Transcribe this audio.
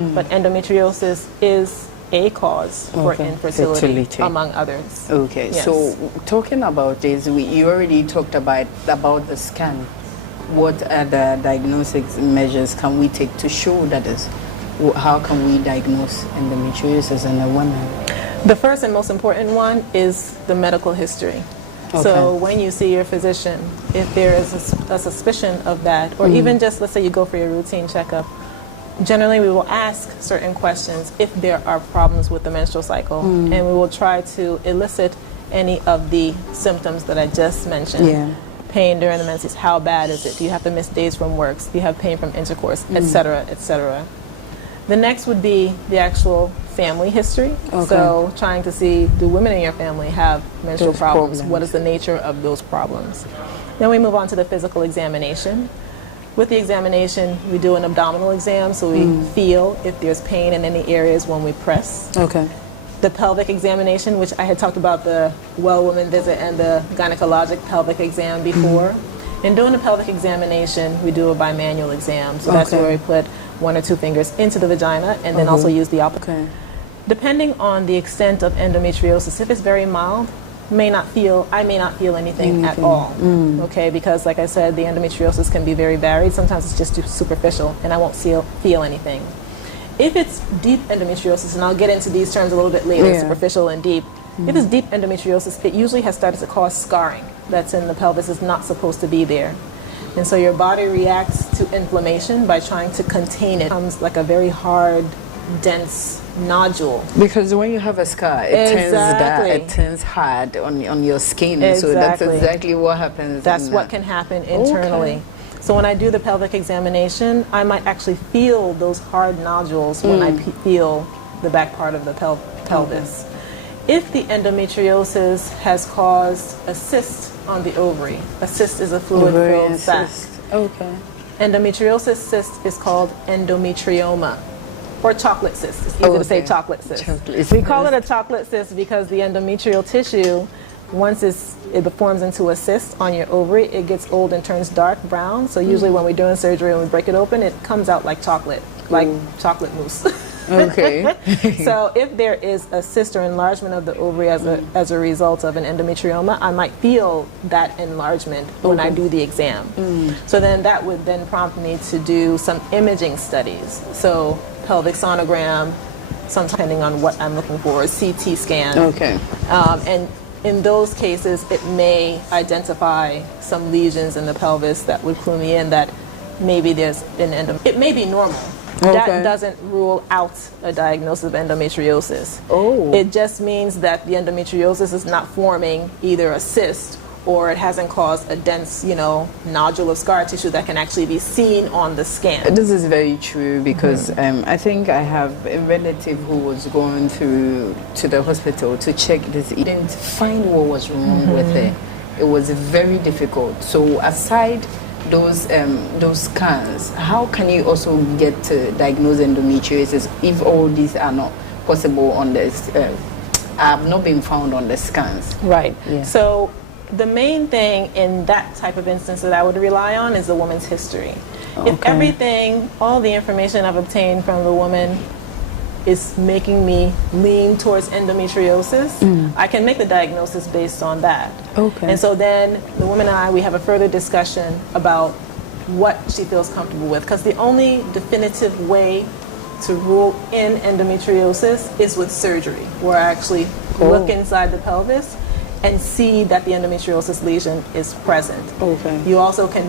but endometriosis is a cause for infertility, among others. Okay, yes. So talking about this, you already talked about the scan. What other diagnostic measures can we take to show that is? How can we diagnose endometriosis in a woman? The first and most important one is the medical history. Okay. So when you see your physician, if there is a suspicion of that, or even just, let's say you go for your routine checkup, generally we will ask certain questions if there are problems with the menstrual cycle, and we will try to elicit any of the symptoms that I just mentioned. Yeah. Pain during the menses, how bad is it? Do you have to miss days from work? Do you have pain from intercourse, etc., etc.? The next would be the actual family history. Okay. So trying to see, do women in your family have menstrual problems? What is the nature of those problems? Then we move on to the physical examination. With the examination, we do an abdominal exam, so we feel if there's pain in any areas when we press. Okay. The pelvic examination, which I had talked about the well woman visit and the gynecologic pelvic exam before. In doing the pelvic examination, we do a bimanual exam. So that's where we put 1 or 2 fingers into the vagina and then also use the opposite. Okay. Depending on the extent of endometriosis, if it's very mild, I may not feel anything at all. Okay, because like I said, the endometriosis can be very varied. Sometimes it's just too superficial and I won't feel anything. If it's deep endometriosis, and I'll get into these terms a little bit later, superficial and deep. If it's deep endometriosis, it usually has started to cause scarring that's in the pelvis. Is not supposed to be there. And so your body reacts to inflammation by trying to contain it. It becomes like a very hard, dense nodule. Because when you have a scar, it turns hard on your skin. Exactly. So that's exactly what happens. That's what can happen internally. Okay. So when I do the pelvic examination, I might actually feel those hard nodules when I feel the back part of the pelvis. If the endometriosis has caused a cyst on the ovary, a cyst is a fluid-filled sac. Okay. Endometriosis cyst is called endometrioma, or chocolate cyst. It's easy to say chocolate cyst. We call it a chocolate cyst because the endometrial tissue, once it forms into a cyst on your ovary, it gets old and turns dark brown. So usually when we're doing surgery and we break it open, it comes out like chocolate, like chocolate mousse. Okay. So if there is a cyst or enlargement of the ovary as a result of an endometrioma, I might feel that enlargement when I do the exam. So then that would then prompt me to do some imaging studies. So pelvic sonogram, sometimes depending on what I'm looking for, a CT scan. Okay. And in those cases, it may identify some lesions in the pelvis that would clue me in that maybe there's an It may be normal. Okay. That doesn't rule out a diagnosis of endometriosis. Oh. It just means that the endometriosis is not forming either a cyst or it hasn't caused a dense, nodule of scar tissue that can actually be seen on the scan. This is very true because I think I have a relative who was going through to the hospital to check this. He didn't find what was wrong with it. It was very difficult. So aside those scans, how can you also get to diagnose endometriosis if all these are not possible on this? Have not been found on the scans. Right. Yeah. So the main thing in that type of instance that I would rely on is the woman's history. Okay. If all the information I've obtained from the woman is making me lean towards endometriosis, I can make the diagnosis based on that. Okay. And so then the woman and I, we have a further discussion about what she feels comfortable with, because the only definitive way to rule in endometriosis is with surgery, where I actually look inside the pelvis and see that the endometriosis lesion is present. Okay. You also can